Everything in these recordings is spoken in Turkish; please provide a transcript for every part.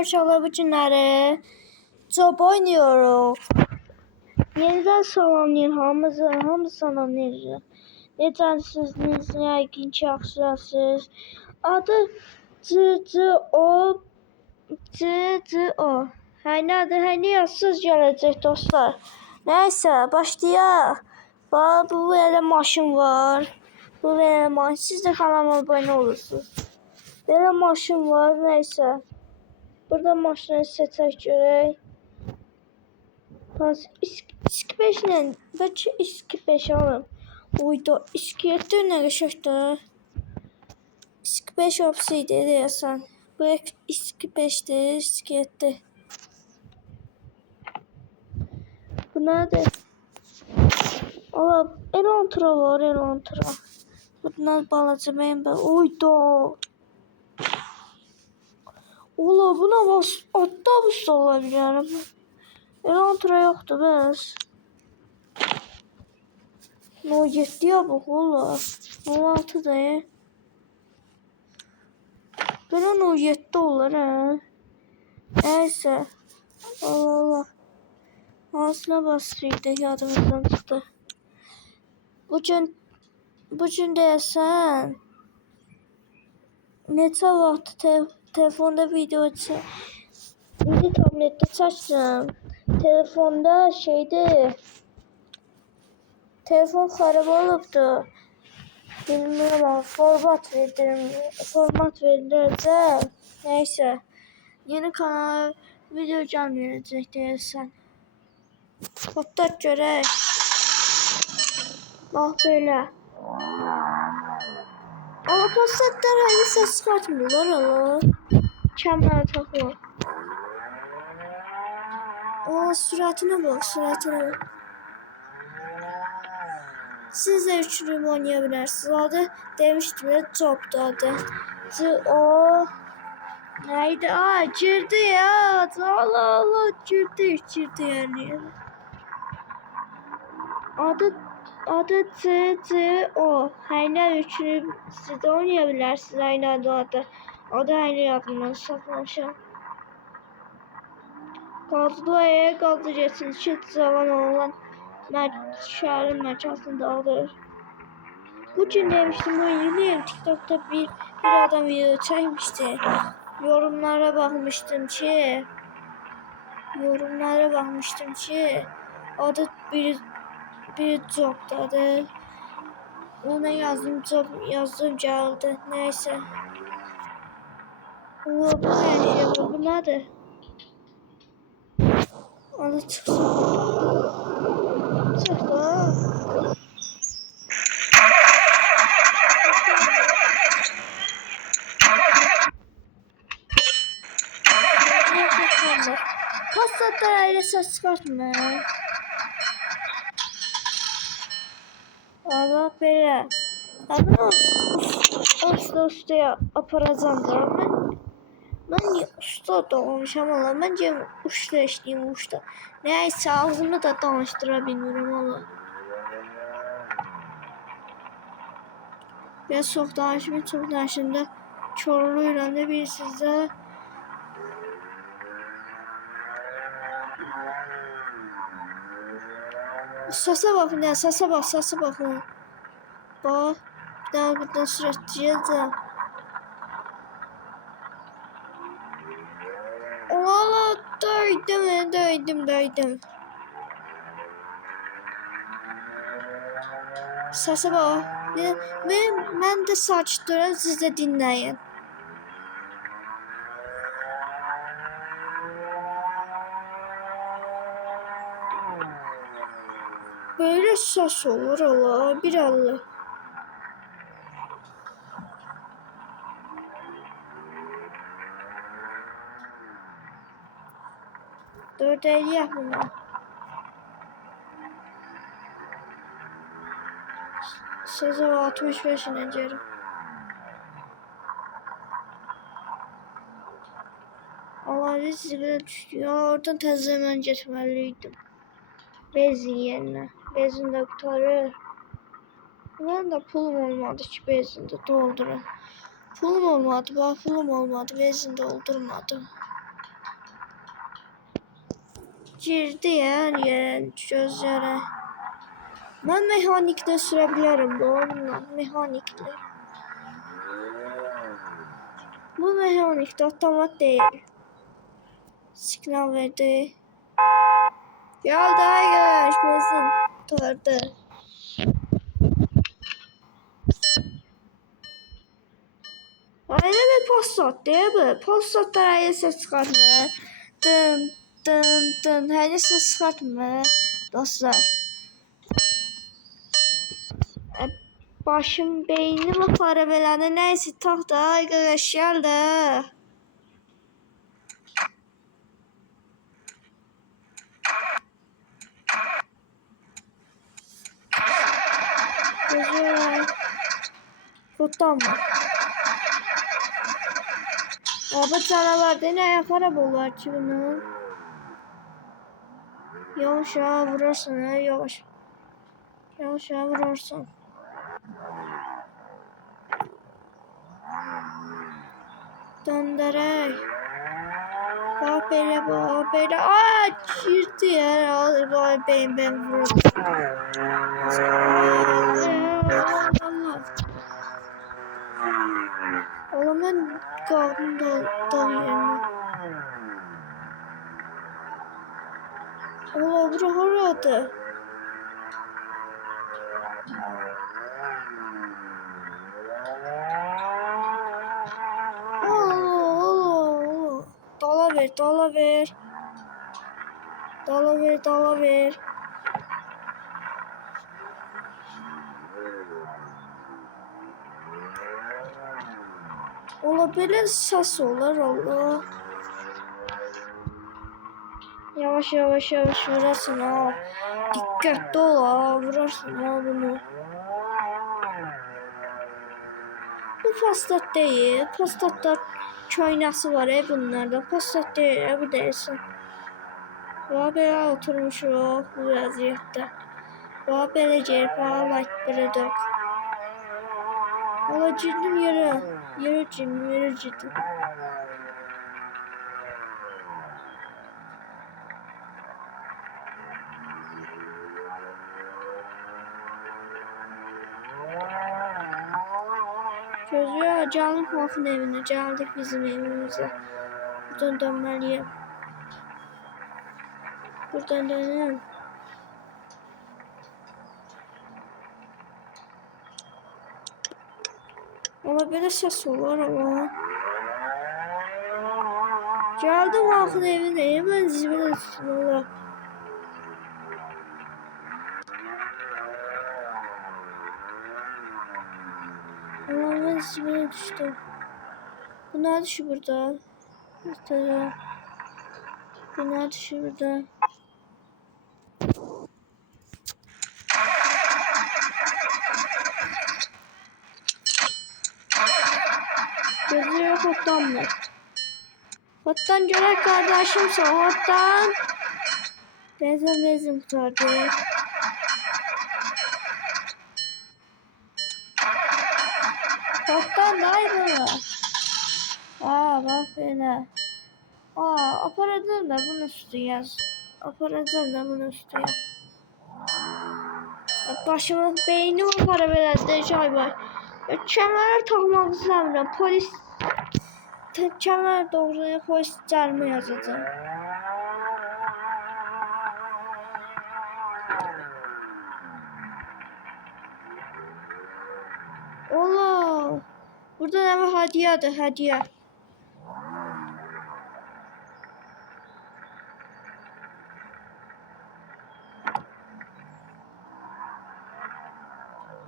Uşaqlar bu günləri job oynuyoruz. Yeniden salamlayın hamı salamlayır. Necəsiniz, yəqin ki yaxşısınız. Adı CCO. Hani yazsız gələcək dostlar. Neyse başlayaq. Bax bu belə maşın var. Bu belə maşın. Siz də kanalıma abunə olursunuz. Belə maşın var, neyse. Burada maşını seçək görək. İSK 5 ilə, bəlkə İSK 5 alım. Uyda İSK 7 nə qəşəngdir. İSK 5 opsiydi deyəsən. Bu İSK 5'dir, İSK 7. Bu nədir? Allah, Elantra var, Elantra. Bundan balaca benim ben. Uyda. Ola buna bas. Hatta bu da olabilir. Elantra yoktu bəs. No 7'ye bak ola. 16 da ya. Böyle no 7 olur ha. Neyse. Allah Allah. Hansına basırıydı yadımızdan çıktı. Bugün deyəsən neçə vaxt telefonda video çək. İndi tabletdə çəkdim. Telefonda şeydi. Telefon xarab olubdu. Bilmirəm ama format verdirəcəm. Neyse. Yeni kanala video gəlməyəcək deyəsən. Hatta görək. Bax belə. Ama postlar hayli ses çıkartmıyorlar ama. Kamera takıyor. Aa süratine bak, süratine bak. Siz de üçünü oynayabilirsiniz. Adı demiştim ya, Job'du adı. O neydi? Aa girdi ya. Allah Allah girdi yani. Adı CCO. Hayna üçünü siz de oynayabilirsiniz. Aynı adı. Adı aynı yadımdan saklamışam. Qazdıya qaldı geçsin ki cavan oğlan şəhərin mərkəzində alır. Bugün demiştim bu yeni TikTok'ta bir adam video çekmişti. Yorumlara bakmıştım ki adı bir Job'du adı. Ona yazdım Job yazdım geldi. Neyse. Bu bu nedir? Adı çıksın. Çıktı. Passatlar aile ses çıkartma. Ama böyle. Ama usta aparacağım da ben usta da olmuşam ama bence usta işleyeyim usta. Neyse ağzımı da danıştırabilirim ola. Ben çok danışımda körlüğüyle ne bilirsiniz de. Sasa bakın ya, sasa bakın. Bak, bir daha buradan süratçıya da. Valla döydüm. Sasa bak. Ben de saç duran, siz de dinleyin. Böyle ses olur Allah, bir Allah. Dört eli yapma. Size 65 ineceğim. Allah size düştü. Ya oradan təzədən getməliydim. Benzin yerine. Benzin de kurtarır. Ben de pulum olmadı ki benzinde doldurun. Pulum olmadı. Benzin doldurmadım. girdi yani gözlere. Ben mekanikte sürebilirim bu oyunla. Mekanikte. Bu mekanikte otomat değil. Signal verdi. Geldi arkadaş benzin tutardı. Aynen bir Passat değil mi? Passatlar aynı ses çıkartma. Dın dın dın. Aynı ses çıkartma. Dostlar. Başım beynim para belanı neyse tahta arkadaş geldi. Güzel. Tutam mı? Abi canavar ne ayak arabalar ki bunun. Yavaş ya vurursun ha yavaş. Yavaş ya vurursun. Döndürek. Bak böyle. Aa girdi ya. Vay ben vurdum. Allah. Oğlum ben kaldım da yerine. Allah bura haradı. Allah. Dala ver. Ola böyle ses olur Allah. Yavaş vurursun ha. Dikkatli ol ha. Vurursun ha bunu. Bu Passat değil. Passat'ta köynəsi var bunlarda. Passat değil bu değilsin. Böyle oturmuşuq bu vəziyyətdə. Belə gelip like bıradık. Ola girdim yere. Yere girdim. Gözü canlı halkın evine. Geldik bizim evimize. Buradan dönmeliyim. Buradan dönelim. Ola böyle ses olur ama. Geldim halkın evine. Hemen zibine tutsun ola. Hemen zibine düştüm. Bunlar düşü burada. Burada. Bunlar düşü burada. Gözü yok ottan mı? Ottan görek kardeşimse ottan. Benzin kurtardı. Ottan da ayrılı. Aa bak böyle. Aa aparatın da bunun üstü yaz. Aparatın da bunun üstü yaz. Başımın beyni var para belirdi şey var. Kemer takmak istemiyorum. Polis kemer doğru polis gəlmə yazacağım. Allah. Burada ne var? Hediye.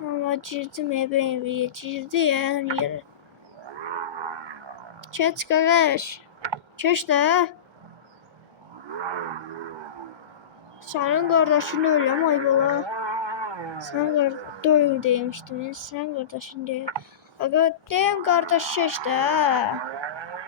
Ama girdim eve girdi yani yere. Geç kardeş. Geç de. Senin kardeşin öyle mi ayıbala? Sen doyum demiştin. Sen kardeşin değil. Aga deyim kardeş işte.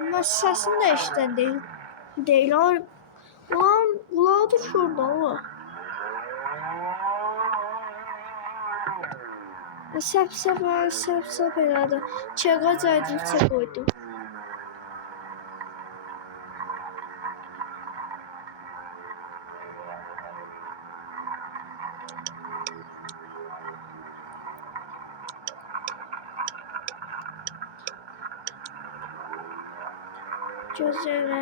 Ama sesin de işte değil. Değil. Ulan kulağı da şurada o. Sap herhalde. Çağa caydıkça koydum. Gözlə.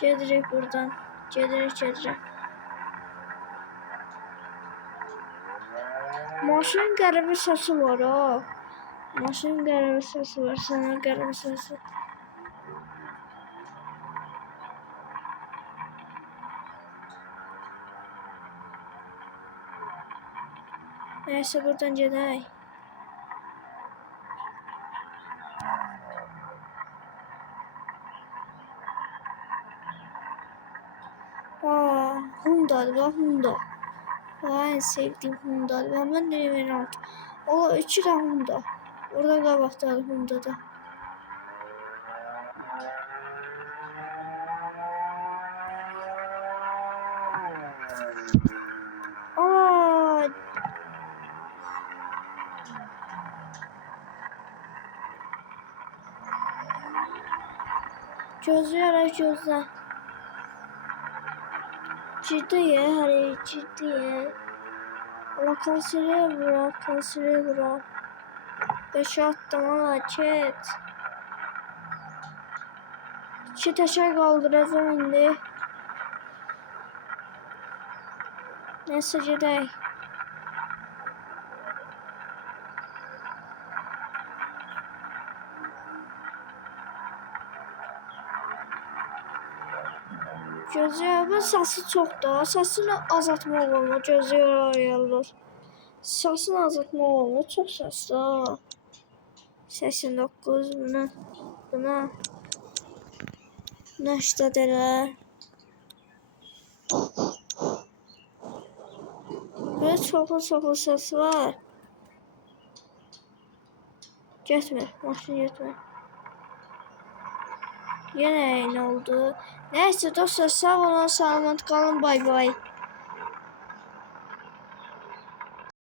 Gedirik buradan. Gedirik. Maşının qəribə səsi var ha. Maşının qəribə səsi var. Sana qəribə səsi. Neyse buradan gedək. Hyundai var, Hyundai. En sevdiğim Hyundai. Ben de Renault. O 3 tane Hyundai. Orada qabaqda Hyundai'da. Aa! Gözlə. Ciddi ya, hani ciddi ya. Ama kansere bırak. 5 attım ama chat. 2 taşa kaldıracağım indi. Neyse gedək. Gözlərin səsi çoxdur. Səsini azaltmaq olmur. Gözlər ayarlar. Səsini azaltmaq olmur. Çox səsli. 89 buna nəştad elə. Böyle çoxlu səs var. Getmir. Maşın getmir. Yenə eyni oldu. Neyse dostlar, sağ olun, salamat qalın, bay bay.